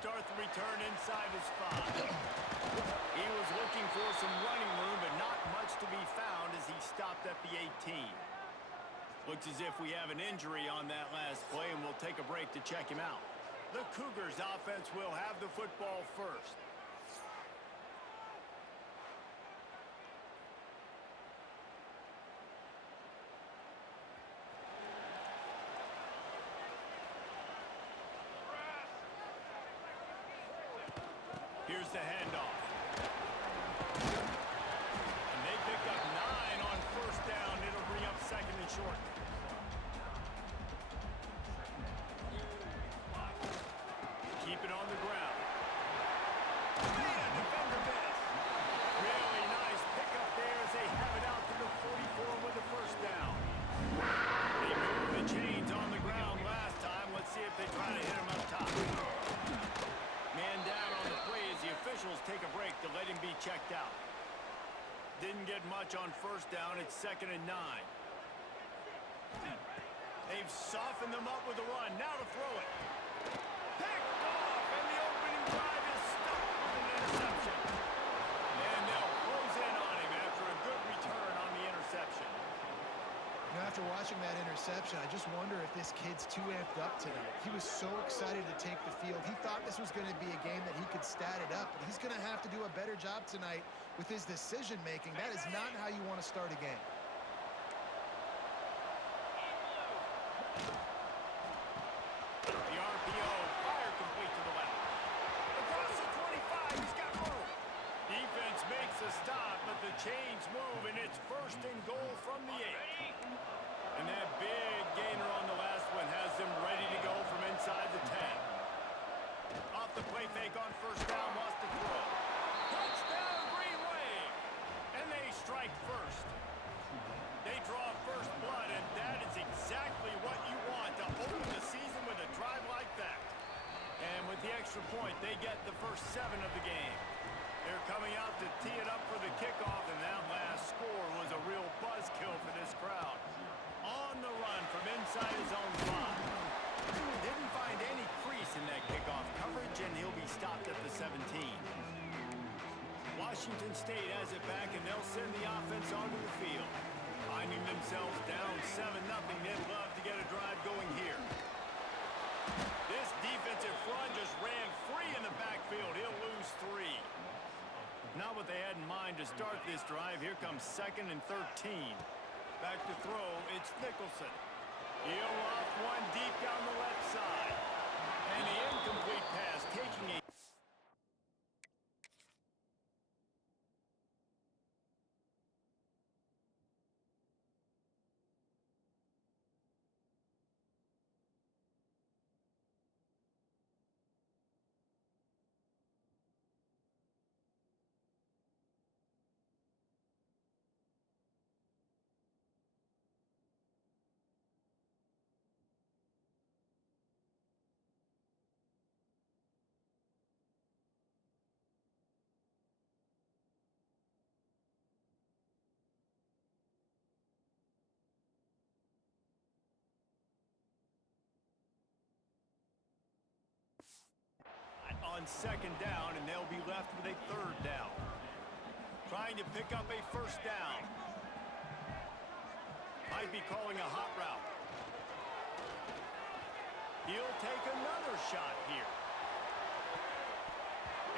start the return inside his 5. He was looking for some running room, but not much to be found as he stopped at the 18. Looks as if we have an injury on that last play, and we'll take a break to check him out. The Cougars offense will have the football first. Here's the handoff. And they pick up 9 on first down. It'll bring up second and short. Keep it on the ground. Man, defender miss. Really nice pickup there as they have it out to the 44 with the first down. They moved the chains on the ground last time. Let's see if they try to hit him up top. Man down on the play as the officials take a break to let him be checked out. Didn't get much on first down. It's 2nd and 9. They've softened them up with the run. Now to throw it. Picked off, and the opening drive is stopped with an interception. And they'll close in on him after a good return on the interception. You know, after watching that interception, I just wonder if this kid's too amped up tonight. He was so excited to take the field. He thought this was going to be a game that he could stat it up, but he's going to have to do a better job tonight with his decision-making. That is not how you want to start a game. The RPO, fire complete to the left. Across the 25, he's got room. Defense makes a stop, but the chains move, and it's 1st and goal from the 8. And that big gainer on the last one has them ready to go from inside the 10. Off the play fake on first down, lost the throw. Touchdown, Green Wave! And they strike first. They draw first blood, and that is exactly what you want to open the season with a drive like that. And with the extra point, they get the first 7 of the game. They're coming out to tee it up for the kickoff, and that last score was a real buzzkill for this crowd. On the run from inside his own 5. Didn't find any crease in that kickoff coverage, and he'll be stopped at the 17. Washington State has it back, and they'll send the offense onto the field. Finding themselves down 7-0, they'd love to get a drive going here. This defensive front just ran free in the backfield. He'll lose 3. Not what they had in mind to start this drive. Here comes 2nd and 13. Back to throw, it's Nicholson. He'll loft one deep down the left side. And the incomplete pass taking a... On 2nd down, and they'll be left with a 3rd down. Trying to pick up a first down. Might be calling a hot route. He'll take another shot here.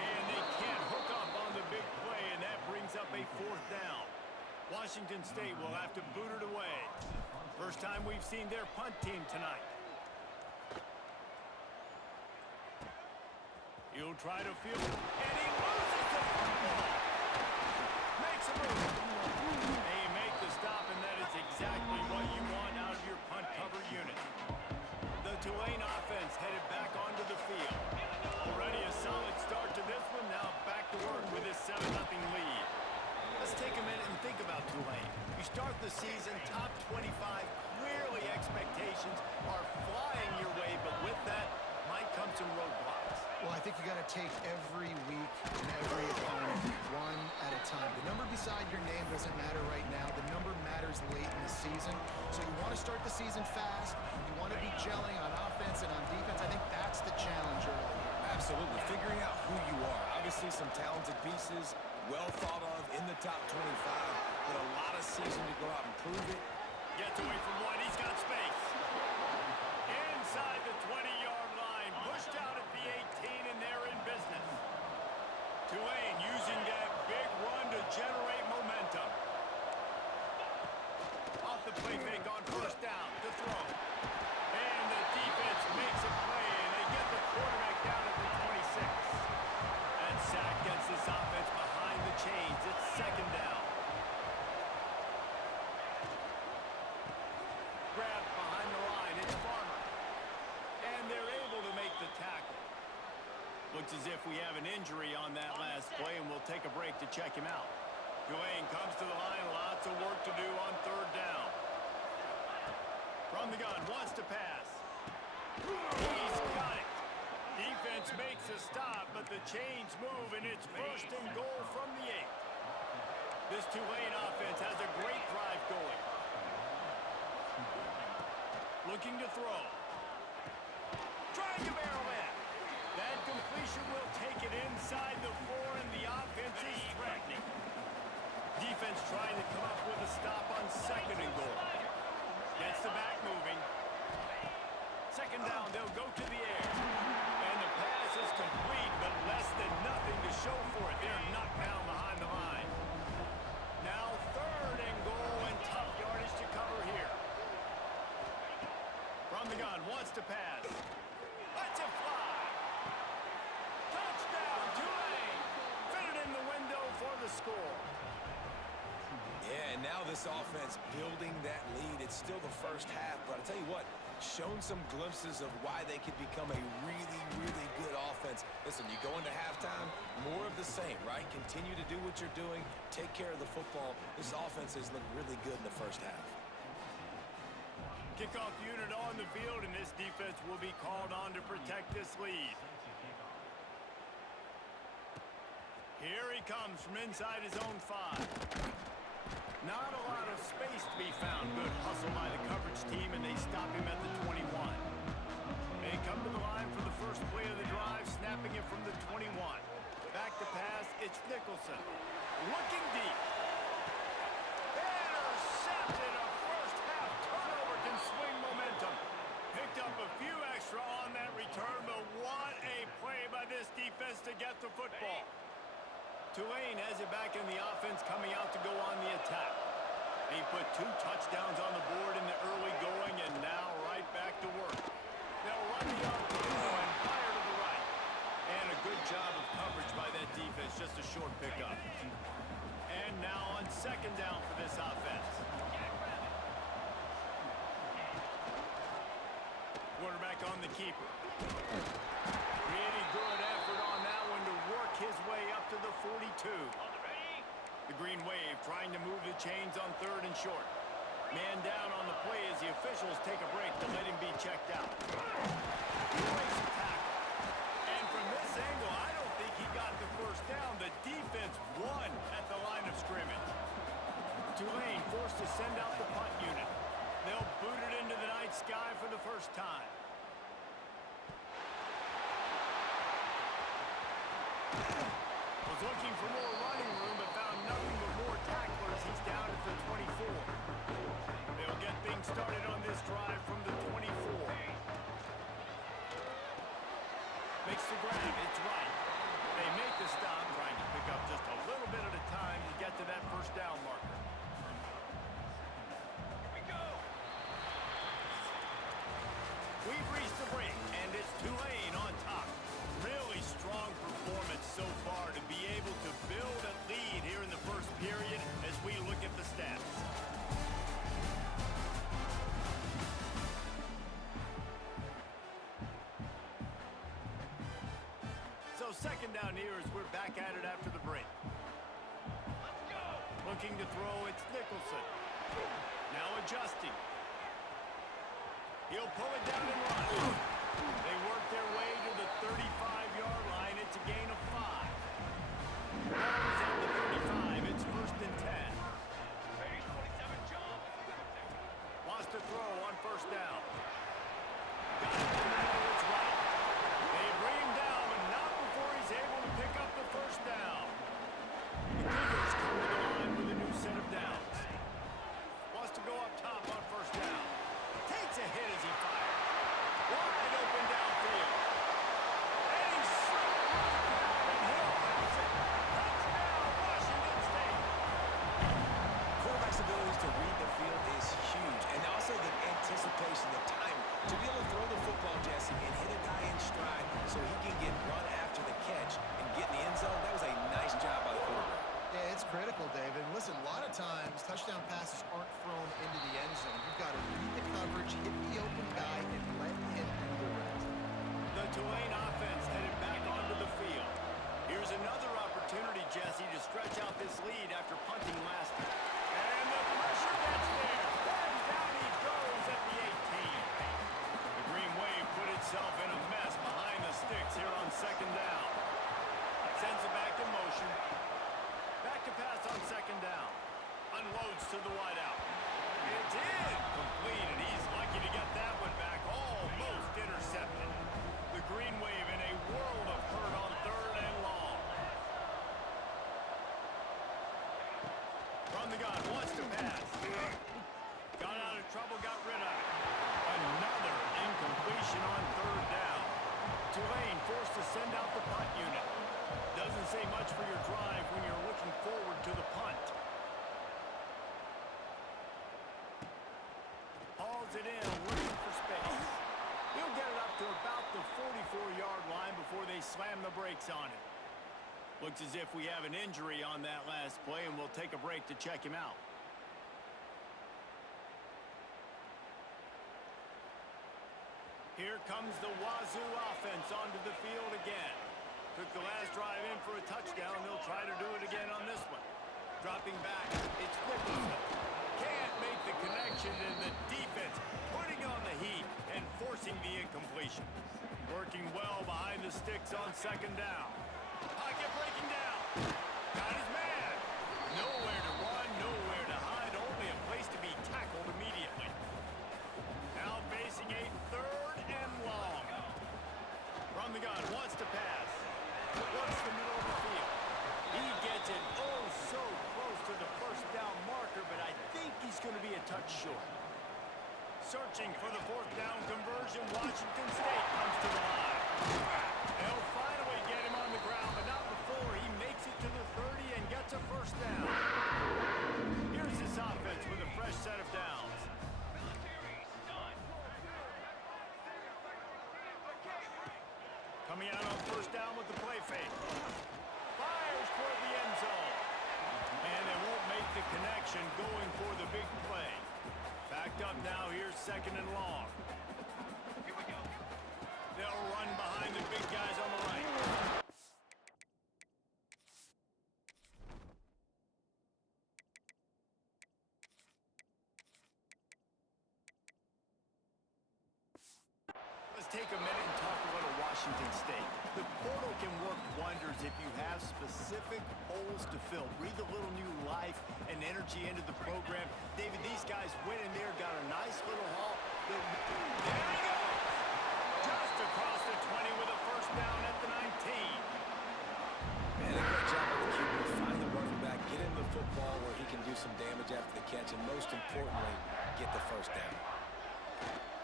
And they can't hook up on the big play, and that brings up a 4th down. Washington State will have to boot it away. First time we've seen their punt team tonight. He'll try to field, and he loses the football. Makes a move. They make the stop, and that is exactly what you want out of your punt cover unit. The Tulane offense headed back onto the field. Already a solid start to this one. Now back to work with this 7-0 lead. Let's take a minute and think about Tulane. You start the season top 25. Clearly expectations are flying your way, but with that might come some roadblocks. Well, I think you got to take every week and every opponent one at a time. The number beside your name doesn't matter right now. The number matters late in the season. So you want to start the season fast. You want to be gelling on offense and on defense. I think that's the challenge early. Absolutely. some talented pieces, well thought of in the top 25, but a lot of season to go out and prove it. Gets away from one. He's got space. Inside the 20-yard line. Pushed out at the 18, and they're in business. Tulane using that big run to generate momentum. Off the play fake on first down to throw. And the defense makes a play, and they get the quarterback down at the 26. That sack gets this offense behind the chains. It's second down. Grab behind the line. It's Farmer. And they're able to make the tackle. Looks as if we have an injury on that last play, and we'll take a break to check him out. Tulane comes to the line. Lots of work to do on third down. From the gun, wants to pass. He's got it. Defense makes a stop, but the chains move, and it's first and goal from the 8. This Tulane offense has a great drive going. Looking to throw. Trying to barrel in. That completion will take it inside the 4, and the offense is threatening. Defense trying to come up with a stop on second and goal. Gets the back moving. Second down, they'll go to the air. And the pass is complete, but less than nothing to show for it. They're knocked down behind the line. Now third and goal, and tough yardage to cover here. From the gun, wants to pass. Lets it fly. Touchdown, Tulane. Fit it in the window for the score. Yeah, and now this offense building that lead. It's still the first half, but I tell you what, shown some glimpses of why they could become a really, really good offense. Listen, you go into halftime, more of the same, right? Continue to do what you're doing, take care of the football. This offense has looked really good in the first half. Kickoff unit on the field, and this defense will be called on to protect this lead. Here he comes from inside his own 5. Not a lot of space to be found. Good hustle by the coverage team, and they stop him at the 21. They come to the line for the first play of the drive, snapping it from the 21. Back to pass, it's Nicholson. Looking deep. Intercepted. A first-half turnover can swing momentum. Picked up a few extra on that return, but what a play by this defense to get the football. Tulane has it back in the offense, coming out to go on the attack. He put 2 touchdowns on the board in the early going, and now right back to work. They'll run the RPO and fire to the right. And a good job of coverage by that defense, just a short pickup. And now on second down for this offense. Quarterback on the keeper. Really good effort on that one to work his way up to the 42. The Green Wave trying to move the chains on third and short. Man down on the play as the officials take a break to let him be checked out. Breaks the tackle. And from this angle, I don't think he got the first down. The defense won at the line of scrimmage. Tulane forced to send out the punt unit. They'll boot it into the night sky for the first time. Was looking for more running room, but found nothing but more tacklers. He's down at the 24. They'll get things started on this drive from the 24. Makes the grab. It's right. They make the stop, trying to pick up just a little bit at a time to get to that first down marker. We've reached the break, and it's Tulane on top. Really strong performance so far to be able to build a lead here in the first period as we look at the stats. So second down here as we're back at it after the break. Let's go. Looking to throw, it's Nicholson. Now adjusting. He'll pull it down and run. They work their way to the 35-yard line. It's a gain of 5. Ball is at the 35. It's first and 10. Wants to throw on first down. Got it in the middle. It's right. They bring him down, but not before he's able to pick up the first down. To be able to throw the football, Jesse, and hit a guy in stride so he can get run after the catch and get in the end zone, that was a nice job by the quarterback. Yeah, it's critical, David. Listen, a lot of times touchdown passes aren't thrown into the end zone. You've got to read the coverage, hit the open guy, and let him do the rest. The Tulane offense headed back onto the field. Here's another opportunity, Jesse, to stretch out this lead after punting last time. And the pressure gets there. And down he goes at the 18. The Green Wave put itself in a mess behind the sticks here on second down. Sends it back in motion. Back to pass on second down. Unloads to the wideout. It's incomplete, and he's lucky to get that one back. Almost intercepted. The Green Wave in a world of hurt on third and long. From the gun, wants to pass. Got out of trouble, got rid of it. Another incompletion on third down. Tulane forced to send out the punt unit. Doesn't say much for your drive when you're looking forward to the punt. Hauls it in, looking for space. He'll get it up to about the 44-yard line before they slam the brakes on it. Looks as if we have an injury on that last play, and we'll take a break to check him out. Here comes the Wazoo offense onto the field again. Took the last drive in for a touchdown. They'll try to do it again on this one. Dropping back, it's Nicholson. Can't make the connection, and the defense putting on the heat and forcing the incompletion. Working well behind the sticks on second down. Pocket breaking down. Got his man. Nowhere to run, nowhere to hide, only a place to be tackled immediately. Now facing a third and long. From the gun, wants to pass. What's the middle of the field? He gets it oh so close to the first down marker, but I think he's going to be a touch short. Searching for the fourth down conversion, Washington State comes to the line. They'll finally get him on the ground, but not before he makes it to the 30 and gets a first down. Here's this offense with a fresh set of downs. Coming out on first down with the play fake. Fires toward the end zone. And they won't make the connection going for the big play. Backed up now, here's second and long. They'll run behind the big guys on the right. Let's take a minute and talk a little Washington State. The portal can work wonders if you have specific holes to fill. Breathe a little new life and energy into the program. David, these guys went in there, got a nice little haul. There he goes! Just across the 20 with a first down at the 19. Man, a great job by the QB. Find the running back, get him the football where he can do some damage after the catch, and most importantly, get the first down.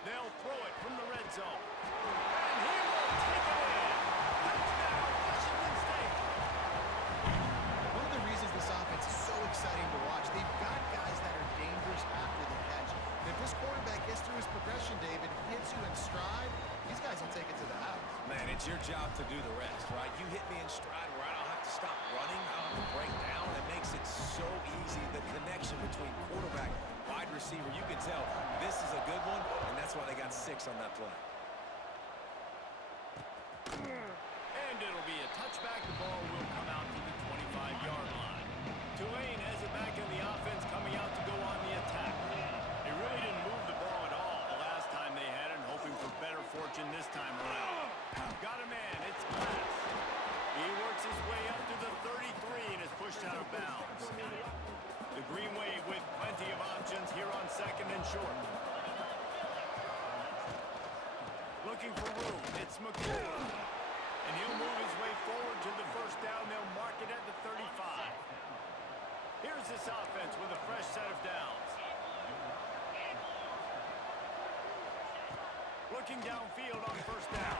They'll throw it from the red zone. And he will take it in. Touchdown, Washington State. One of the reasons this offense is so exciting to watch, they've got guys that are dangerous after the catch. And if this quarterback gets through his progression, David, hits you in stride, these guys will take it to the house. Man, it's your job to do the rest, right? You hit me in stride where I don't have to stop running, I don't have to break down. It makes it so easy. The connection between quarterback, wide receiver, you can tell this is a good one, and that's why they got 6 on that play. And it'll be a touchback. The ball will come out to the 25-yard line. Tulane has it back in the offense, coming out to go on the attack. They really didn't move the ball at all the last time they had it, hoping for better fortune this time around. Got a man, it's Glass. He works his way up to the 33 and is pushed out of bounds. The Green Wave with plenty of options here on second and short. Looking for room, it's McCool. And he'll move his way forward to the first down. They'll mark it at the 35. Here's this offense with a fresh set of downs. Looking downfield on first down.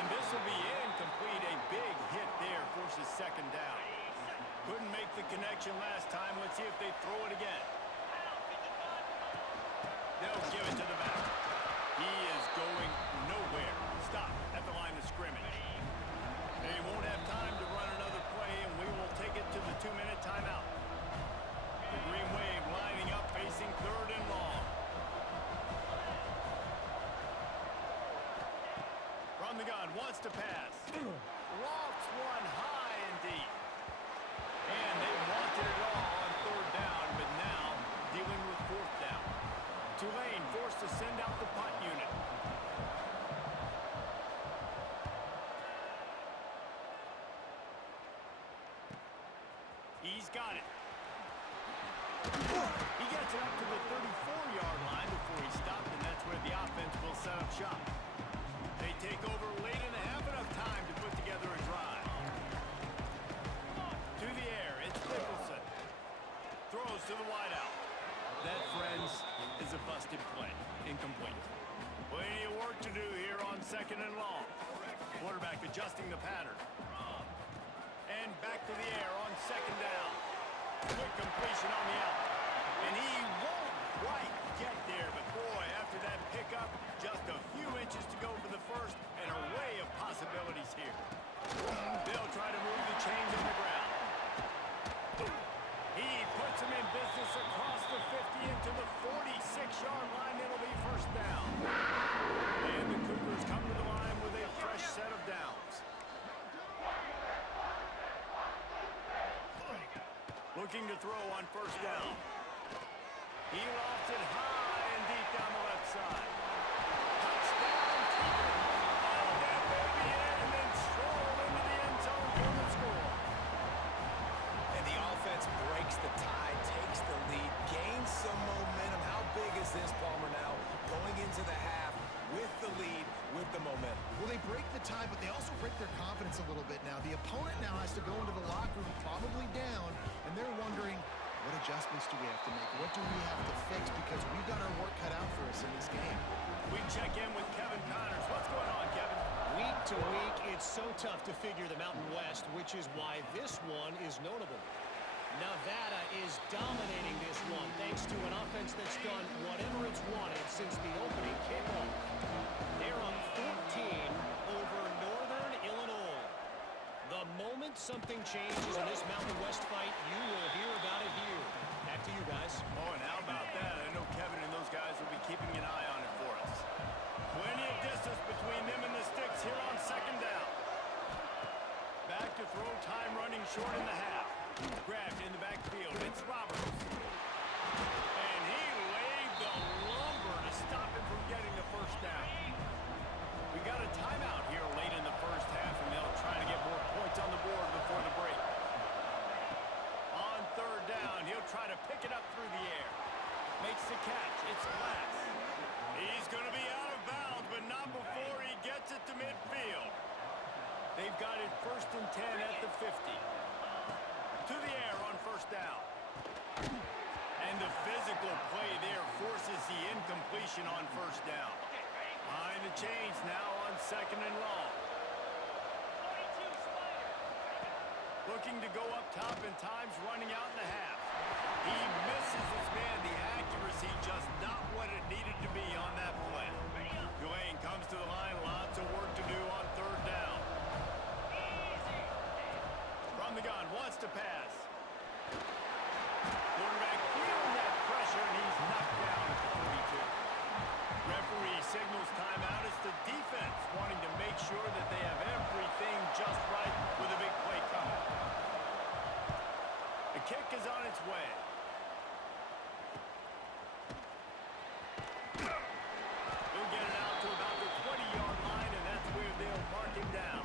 And this will be incomplete. A big hit there forces second down. Couldn't make the connection last time. Let's see if they throw it again. They'll give it to the back. He is the gun, wants to pass. Lofts one high and deep. And they wanted it all on third down, but now dealing with fourth down. Tulane forced to send out the punt unit. He's got it. He gets it up to the 34-yard line before he stopped, and that's where the offense will set up shop. They take over late in the half, enough time to put together a drive. To the air, it's Nicholson. Throws to the wideout. That, friends, is a busted play. Incomplete. Plenty of work to do here on second and long. Quarterback adjusting the pattern. And back to the air on second down. Quick completion on the out. And he won't quite get there, but boy, after that pickup, just a few inches to go for the first, an array of possibilities here. They'll try to move the chains on the ground. He puts him in business across the 50 into the 46-yard line. It'll be first down. And the Cougars come to the line with a fresh set of downs. Looking to throw on first down. He lofts it high and deep down the left side. Touchdown, Cougar. Oh, that baby in and then strolled into the end zone for the score. And the offense breaks the tie, takes the lead, gains some momentum. How big is this, Palmer, now? Going into the half with the lead, with the momentum. Well, they break the tie, but they also break their confidence a little bit now. The opponent now has to go into the locker room probably down, and they're wondering, what adjustments do we have to make? What do we have to fix? Because we've got our work cut out for us in this game. We check in with Kevin Connors. What's going on, Kevin? Week to week, it's so tough to figure the Mountain West, which is why this one is notable. Nevada is dominating this one thanks to an offense that's done whatever it's wanted since the opening kickoff. They're up 14 over Northern Illinois. The moment something changes in this Mountain West fight, you will hear about it here. Back to you guys. Oh, and how about that? I know Kevin and those guys will be keeping an eye on it for us. Plenty of distance between them and the sticks here on second down. Back to throw, time running short in the half. Grabbed in the backfield. It's Roberts. And he laid the lumber to stop him from getting the first down. We got a timeout here late in the first half, and they'll try to get more points on the board before the break. On third down, he'll try to pick it up through the air. Makes the catch. It's Glass. He's going to be out of bounds, but not before he gets it to midfield. They've got it 1st and 10 at the 50. To the air on first down. And the physical play there forces the incompletion on first down. Behind the chains now on second and long. Looking to go up top, and time's running out in the half. He misses his man. The accuracy just not what it needed to be on that play. Tulane comes to the line. Lots of work to do on third down. From the gun, wants to pass. Quarterback feeling that pressure, and he's knocked down at the 42. Referee signals timeout. It's the defense wanting to make sure that they have everything just right with a big play coming. The kick is on its way. He'll get it out to about the 20-yard line, and that's where they'll mark him down.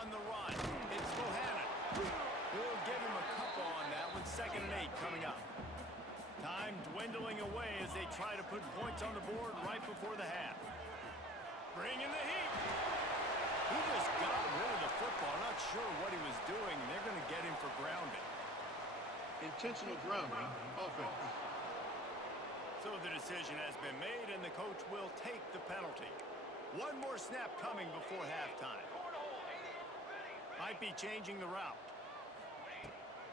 On the run, it's Bohannon. We'll give him a couple on that one. 2nd and 8 coming up. Time dwindling away as they try to put points on the board right before the half. Bring in the heat. He just got rid of the football. Not sure what he was doing, and they're going to get him for grounding. Intentional grounding, offense. So the decision has been made, and the coach will take the penalty. One more snap coming before halftime. Might be changing the route.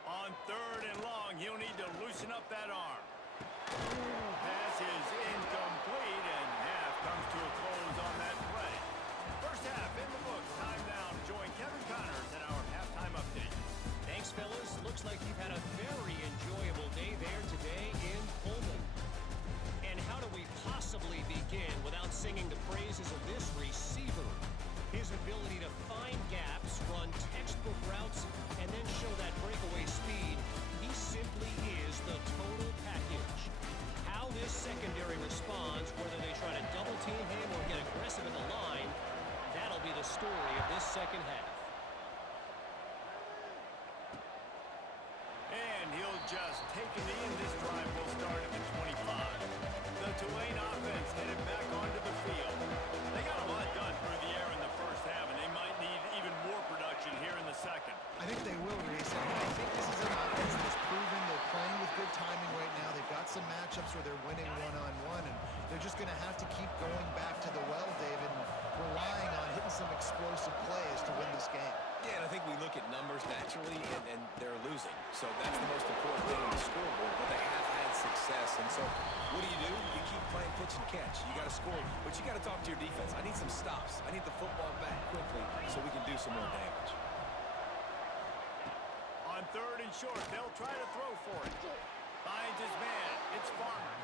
On third and long, he'll need to loosen up that arm. Pass is incomplete, and half comes to a close on that play. First half in the books. Time now to join Kevin Connors in our halftime update. Thanks, fellas. Looks like you've had a very enjoyable day there today in Pullman. ability to find gaps, run textbook routes, and then show that breakaway speed. He simply is the total package. How this secondary responds, whether they try to double team him or get aggressive at the line, that'll be the story of this second half. And he'll just take it in. This drive will start at the 25. The Tulane offense headed back onto the field. They got a lot done through the air in the first half, and they might need even more production here in the second. I think they will, Reese. I think this is an offense that's proven they're playing with good timing right now. They've got some matchups where they're winning one-on-one, and they're just going to have to keep going back to the well, David, and relying on hitting some explosive plays to win this game. Yeah, and I think we look at numbers naturally, and they're losing. So that's the most important thing on the scoreboard, but they have had success. And so what do? You keep playing pitch and catch. You got to score, but you got to talk to your defense. I need some stops. I need the football back quickly so we can do some more damage. On third and short, they'll try to throw for it. Finds his man. It's Farmer.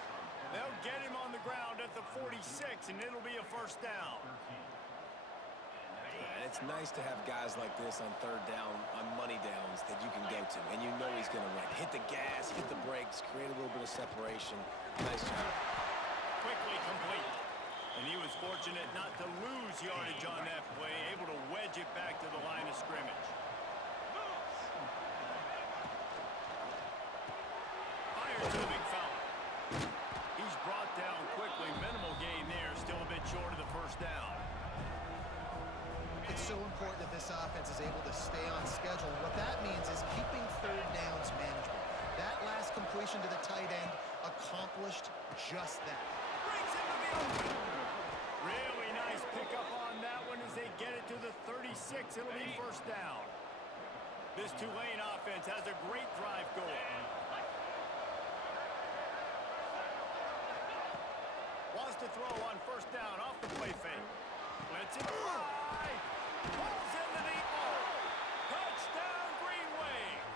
They'll get him on the ground at the 46, and it'll be a first down. And it's nice to have guys like this on third down, on money downs that you can go to, and you know he's going to win. Hit the gas, hit the brakes, create a little bit of separation. Nice job. Quickly complete. And he was fortunate not to lose yardage on that play, able to wedge it back to the line of scrimmage. Fires to the big foul. He's brought down quickly. Minimal gain there, still a bit short of the first down. It's so important that this offense is able to stay on schedule. And what that means is keeping third downs manageable. That last completion to the tight end accomplished just that. Brings him to the open. Really nice pickup on that one as they get it to the 36. It'll be first down. This Tulane offense has a great drive going. Wants to throw on first down off the play fake. Let's it fly. Pulls in the deep ball. Touchdown, Green Wave.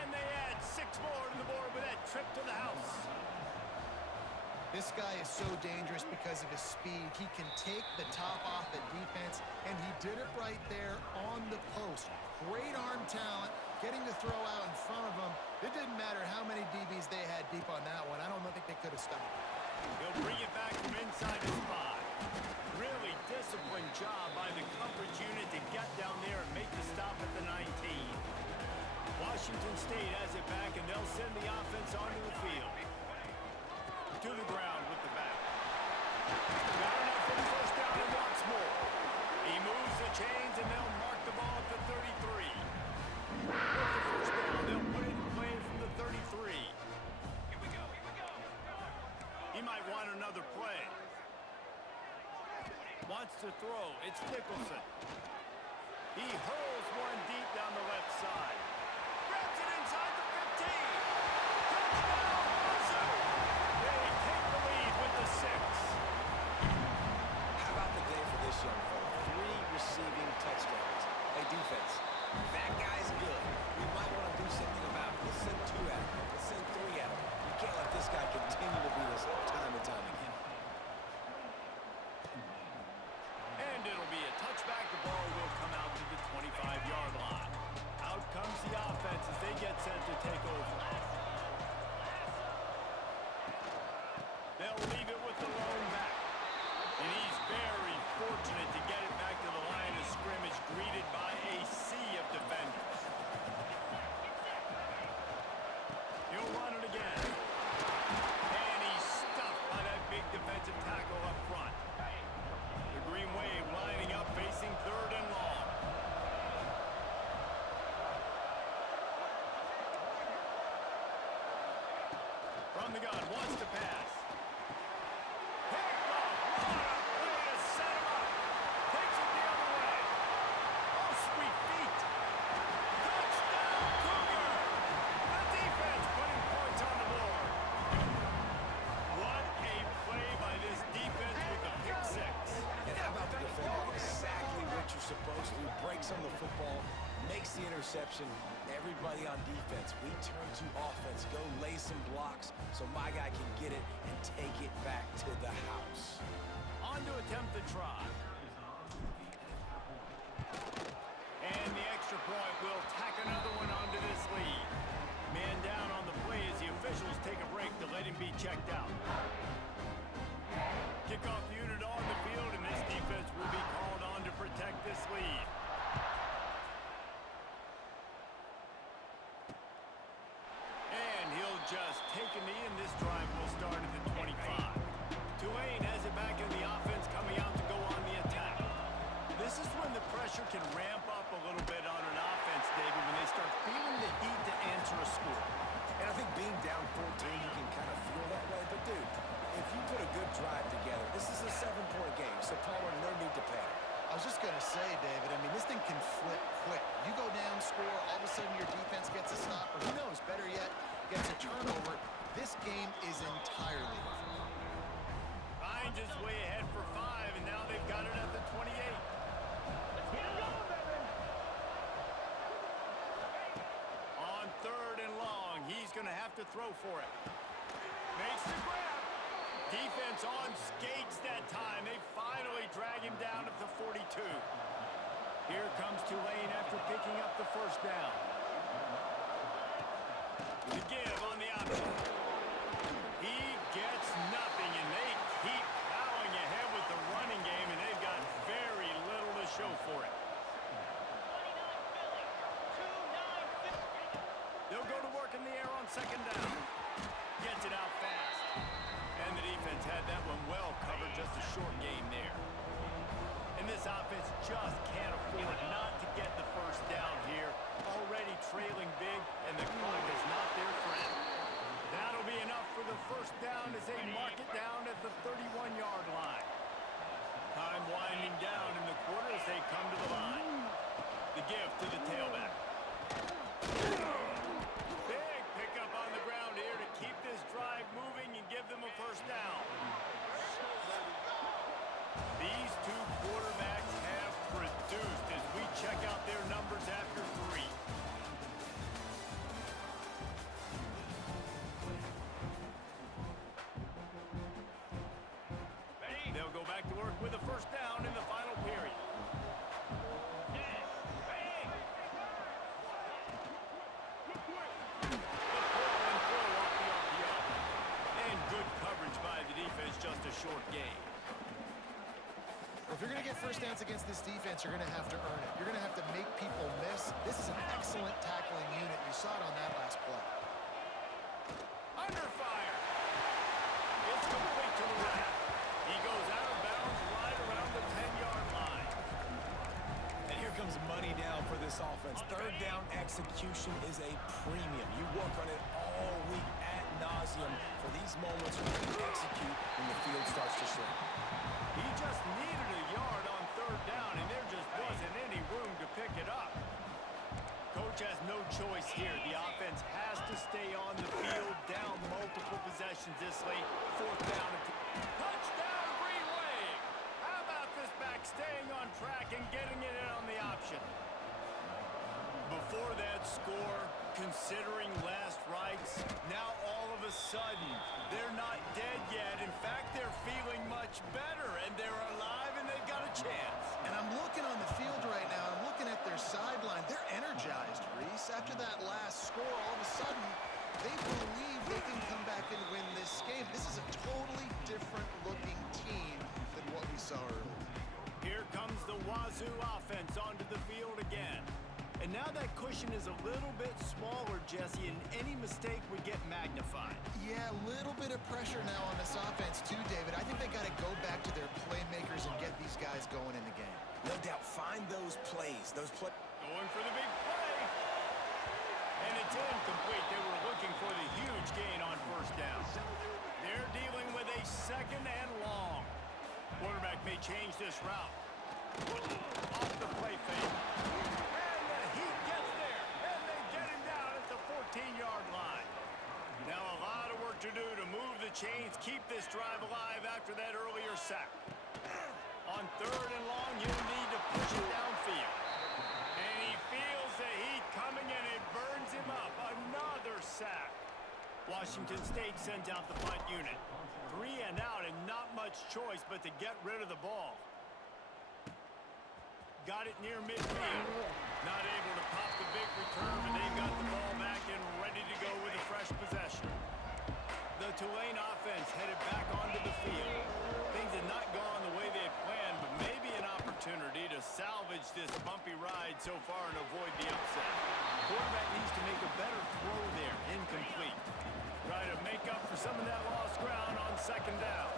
And they add 6 more to the board with that trip to the house. This guy is so dangerous because of his speed. He can take the top off the defense, and he did it right there on the post. Great arm talent, getting the throw out in front of him. It didn't matter how many DBs they had deep on that one. I don't think they could have stopped. He'll bring it back from inside his 5. Really disciplined job by the coverage unit to get down there and make the stop at the 19. Washington State has it back, and they'll send the offense onto the field. To the ground with the back. Got enough for the first down and wants more. He moves the chains, and they'll mark the ball at the 33. With the first down, they'll put it in play from the 33. Here we go. He might want another play. Wants to throw. It's Nicholson. He hurls one deep down the left side. Grabs it inside the 15. Touchdown, Buzzer. They take the lead with the 6. How about the day for this young fella? 3 receiving touchdowns. Hey, defense, that guy's good. We might want to do something about it. Let's send 2 at him. Let's send 3 at him. You can't let this guy continue to beat us time and time again. And it'll be a touchback. The ball will come out to the 25-yard line. Out comes the offense as they get set to take over. They'll leave it with the lone back. And he's very fortunate to get it back to the line of scrimmage, greeted by a sea of defenders. He'll run it again. And he's stuffed by that big defensive tackle up front. The Green Wave lining up, facing third and long. From the gun, wants to pass. Picked off. What a play to set him up. Takes it the other way. Oh, sweet feet. Touchdown, Cougar. The defense putting points on the board. What a play by this defense with the pick 6. And how about the defender? Exactly what you're supposed to. Breaks on the football, makes the interception. Everybody on defense, we turn to offense. Go lay some blocks so my guy can get it and take it back to the house. On to attempt the try. pressure point will tack another one onto this lead. Man down on the play as the officials take a break to let him be checked out. Kickoff unit on the field, and this defense will be called on to protect this lead. And he'll just take a knee, and this drive will start at the 25. Tulane has it back in the offense, coming out to go on the attack. This is when the pressure can ramp up a little bit on an offense, David, when they start feeling the heat to answer a score. And I think being down 14, you can kind of feel that way. But, dude, if you put a good drive together, this is a 7-point game, so Palmer, no need to panic. I was just going to say, David, I mean, this thing can flip quick. You go down, score, all of a sudden your defense gets a stop, or who knows, better yet, gets a turnover. This game is entirely different. Ryan just way ahead for 5, and now they've got it at the 28. On 3rd and long, he's going to have to throw for it. Makes the grab. Defense on skates that time. They finally drag him down at the 42. Here comes Tulane after picking up the first down. The give on the option. He gets nothing, and they keep plowing ahead with the running game, and they've got very little to show for it. They'll go to work in the air on 2nd down. Gets it out fast. And the defense had that one well covered, just a short game there. And this offense just can't afford not to get the first down here. Already trailing big, and the clock is not their friend. That'll be enough for the first down as they mark it down at the 31-yard line. Time winding down in the quarter as they come to the line. The give to the tailback. Big pickup on the ground here to keep this drive moving and give them a first down. These two quarterbacks have produced as we check out their numbers after 3. They'll go back to work with a first down in the final period. Just a short game. If you're going to get first downs against this defense, you're going to have to earn it. You're going to have to make people miss. This is an excellent tackling unit. You saw it on that last play. Under fire. It's complete to the left. He goes out of bounds right around the 10-yard line. And here comes money down for this offense. 3rd down execution is a premium. You work on it all week ad nauseum for these moments when you execute when the field starts to shrink. He just needed a yard on 3rd down, and there just wasn't any room to pick it up. Coach has no choice here. The offense has to stay on the field, down multiple possessions this late. 4th down. Touchdown, Green Wave! How about this back staying on track and getting it in on the option? Before that score, considering last rights, now all of a sudden, they're not dead yet. In fact, they're feeling much better, and they're alive, and they've got a chance. And I'm looking on the field right now. I'm looking at their sideline. They're energized, Reese. After that last score, all of a sudden, they believe they can come back and win this game. This is a totally different-looking team than what we saw earlier. Here comes the Wazoo offense onto the field again. And now that cushion is a little bit smaller, Jesse, and any mistake would get magnified. Yeah, a little bit of pressure now on this offense too, David. I think they got to go back to their playmakers and get these guys going in the game. No doubt, find those plays. Going for the big play. And it's incomplete. They were looking for the huge gain on 1st down. They're dealing with a 2nd and long. Quarterback may change this route. Off the play fake. Now a lot of work to do to move the chains, keep this drive alive after that earlier sack. On 3rd and long, he'll need to push it downfield. And he feels the heat coming, and it burns him up. Another sack. Washington State sends out the punt unit. 3 and out, and not much choice but to get rid of the ball. Got it near midfield. Not able to pop the big return, but they've got the ball back and ready to go with a fresh possession. The Tulane offense headed back onto the field. Things had not gone the way they had planned, but maybe an opportunity to salvage this bumpy ride so far and avoid the upset. Quarterback needs to make a better throw there, incomplete. Try to make up for some of that lost ground on second down.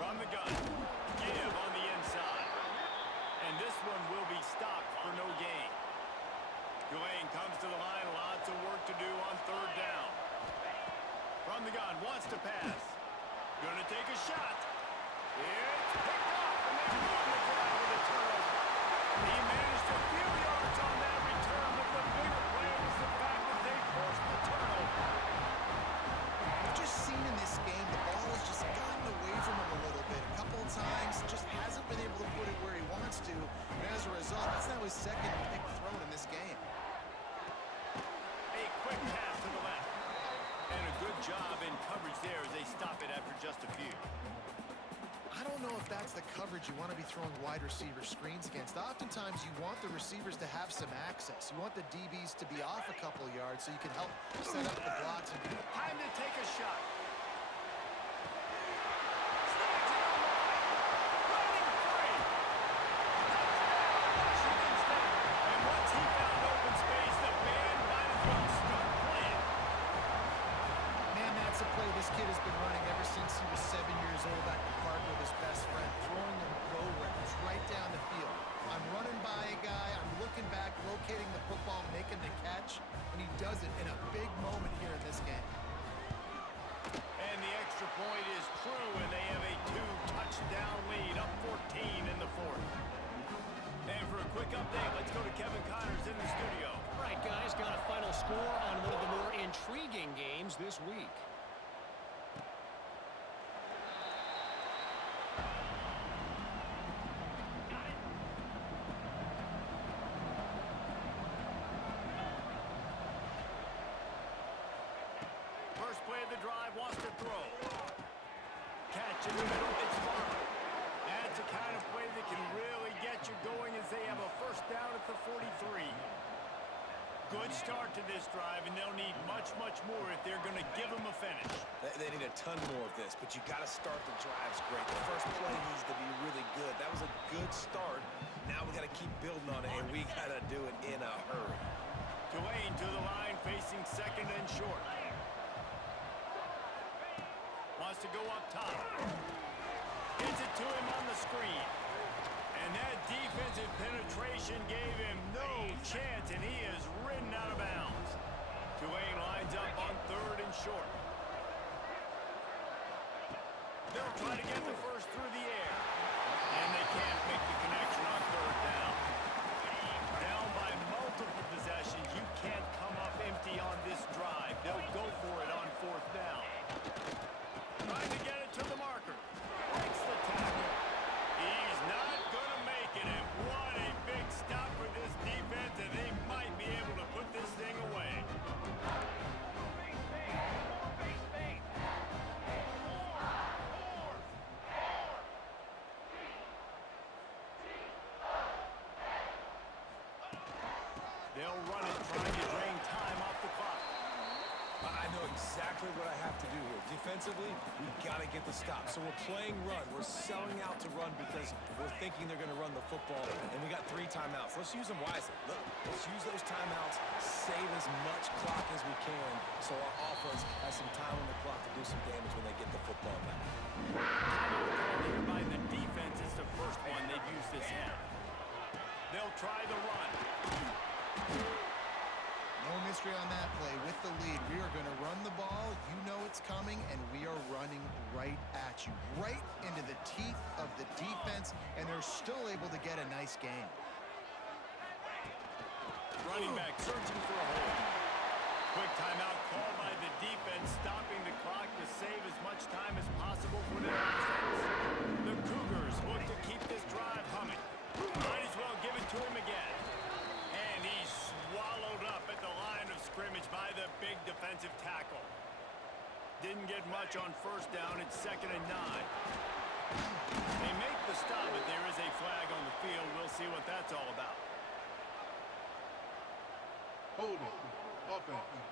From the gun, give on the inside. And this one will be stopped for no gain. Tulane comes to the line, lots of work to do on third down. From the gun, wants to pass. Gonna take a shot. It's picked off, and they ruin the drive with a turnover. He managed a few yards on that return, but the bigger play was the fact that they forced the turnover. I've just seen in this game the ball has just gotten away from him a little bit. A couple of times, just hasn't been able to put it where he wants to. And as a result, that's now his second pick thrown in this game. A quick pass to the left. And a good job in coverage there as they stop it after just a few. I don't know if that's the coverage you want to be throwing wide receiver screens against. Oftentimes, you want the receivers to have some access. You want the DBs to be off a couple of yards so you can help set up the blocks. Time to take a shot. This kid has been running ever since he was 7 years old at the park with his best friend, throwing them go routes right down the field. I'm running by a guy, I'm looking back, locating the football, making the catch, and he does it in a big moment here in this game. And the extra point is true, and they have a 2-touchdown lead, up 14 in the fourth. And for a quick update, let's go to Kevin Connors in the studio. All right, guys, got a final score on one of the more intriguing games this week. First play of the drive, wants to throw. Catch in the middle, it's far. That's a kind of play that can really get you going as they have a first down at the 43. Good start to this drive, and they'll need much, much more if they're going to give them a finish. They need a ton more of this, but you got to start the drives great. The first play needs to be really good. That was a good start. Now we got to keep building on it, and we got to do it in a hurry. Tulane to the line, facing second and short. Wants to go up top. Gets it to him on the screen. And that defensive penetration gave him no chance, and he is ridden out of bounds. Tulane lines up on third and short. They'll try to get the first through the air. And they can't make the connection on third down. Down by multiple possessions, you can't come up empty on this drive. They'll go for it on fourth down. Trying to get it to the marker. Breaks the tackle. He's not going to make it, and what a big stop for this defense, and they might be able to put this thing away. They'll run it, trying to drain time off the clock. I know exactly what I have to do here. Defensively, we got to get the stop. So we're playing run. We're selling out to run because we're thinking they're going to run the football, and we got 3 timeouts. Let's use them wisely. Let's use those timeouts, save as much clock as we can so our offense has some time on the clock to do some damage when they get the football back. Here by the defense is the first one they've used this half. They'll try the run. No mystery on that play. With the lead, we are going to run the ball. You know it's coming, and we are running right at you, right into the teeth of the defense, and they're still able to get a nice game. Running back searching for a hole. Quick timeout called by the defense, stopping the clock to save as much time as possible for their offense. The Cougars look to keep this drive humming. Might as well give it to him again. And he's swallowed up at the line of scrimmage by the big defensive tackle. Didn't get much on first down. It's 2nd and 9. They make the stop, but there is a flag on the field. We'll see what that's all about. Holding. Offense.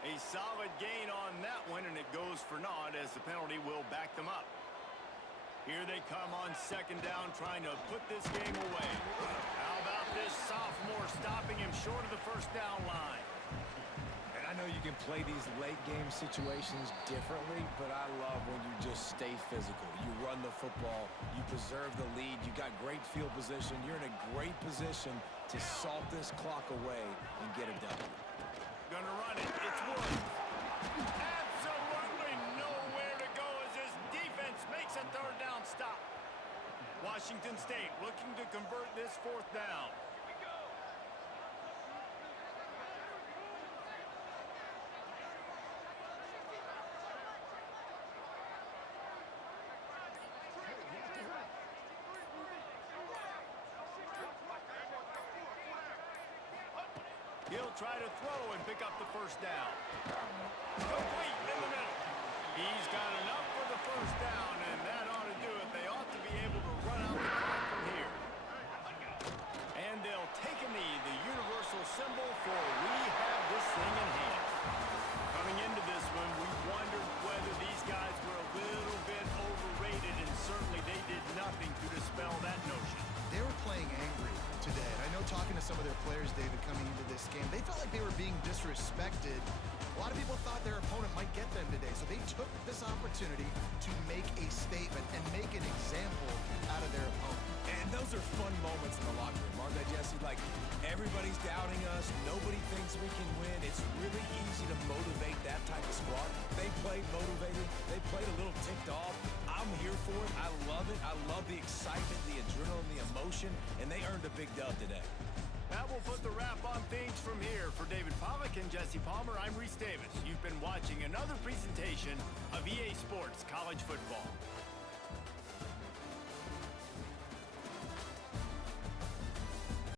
A solid gain on that one, and it goes for naught as the penalty will back them up. Here they come on second down, trying to put this game away. How about this sophomore stopping him short of the first down line? And I know you can play these late game situations differently, but I love when you just stay physical. You run the football, you preserve the lead, you got great field position, you're in a great position to salt this clock away and get a W. Gonna run it. It's Woods. Absolutely nowhere to go as his defense makes a third down stop. Washington State looking to convert this fourth down. He'll try to throw and pick up the first down. Complete in the middle. He's got enough for the first down, and that ought to do it. They ought to be able to run out the clock from here. And they'll take a knee, the universal symbol for we have this thing in hand. Coming into this one, we wondered whether these guys were a little bit overrated, and certainly they did nothing to dispel that notion. They were playing angry today. And I know talking to some of their players, David, coming into this game, they felt like they were being disrespected. A lot of people thought their opponent might get them today, so they took this opportunity to make a statement and make an example out of their opponent. And those are fun moments in the locker room, aren't they, Jesse? Like, everybody's doubting us. Nobody thinks we can win. It's really easy to motivate that type of squad. They played motivated. They played a little ticked off. I'm here for it. I love it. I love the excitement, the adrenaline, the emotion, and they earned a big dub today. That will put the wrap on things from here. For David Pollack and Jesse Palmer, I'm Reese Davis. You've been watching another presentation of EA Sports College Football.